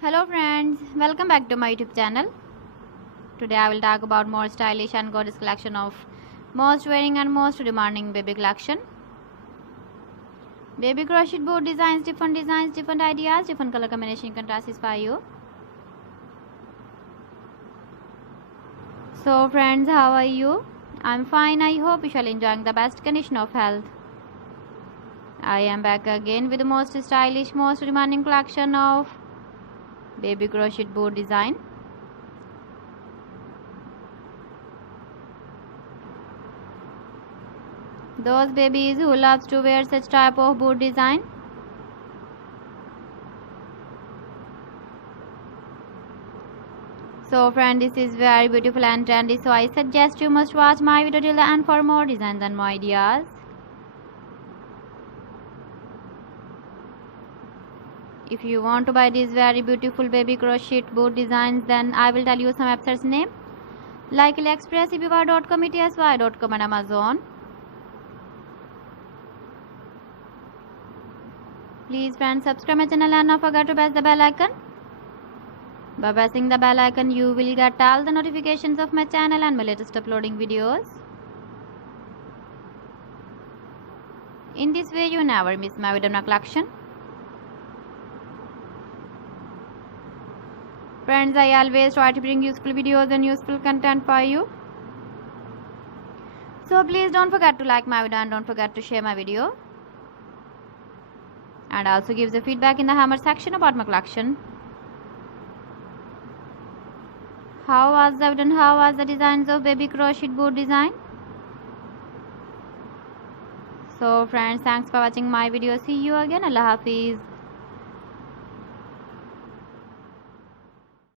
Hello friends, welcome back to my YouTube channel. Today I will talk about more stylish and gorgeous collection of most wearing and most demanding baby collection. Baby crochet board designs, different ideas, different color combination can satisfy you. So friends, how are you? I'm fine. I hope you shall enjoying the best condition of health. I am back again with the most stylish, most demanding collection of baby crochet board design. Those babies who loves to wear such type of board design. So friend, this is very beautiful and trendy, so I suggest you must watch my video till the end for more designs and more ideas. If you want to buy these very beautiful baby crochet board designs, then I will tell you some websites name like AliExpress, eBay.com, ETSY.com and Amazon. Please friends, subscribe my channel and not forget to press the bell icon. By pressing the bell icon, you will get all the notifications of my channel and my latest uploading videos. In this way, you never miss my video collection. Friends, I always try to bring useful videos and useful content for you. So please don't forget to like my video and don't forget to share my video. And also give the feedback in the hammer section about my collection. How was the video and how was the designs of baby crochet board design? So friends, thanks for watching my video. See you again. Allah Hafiz.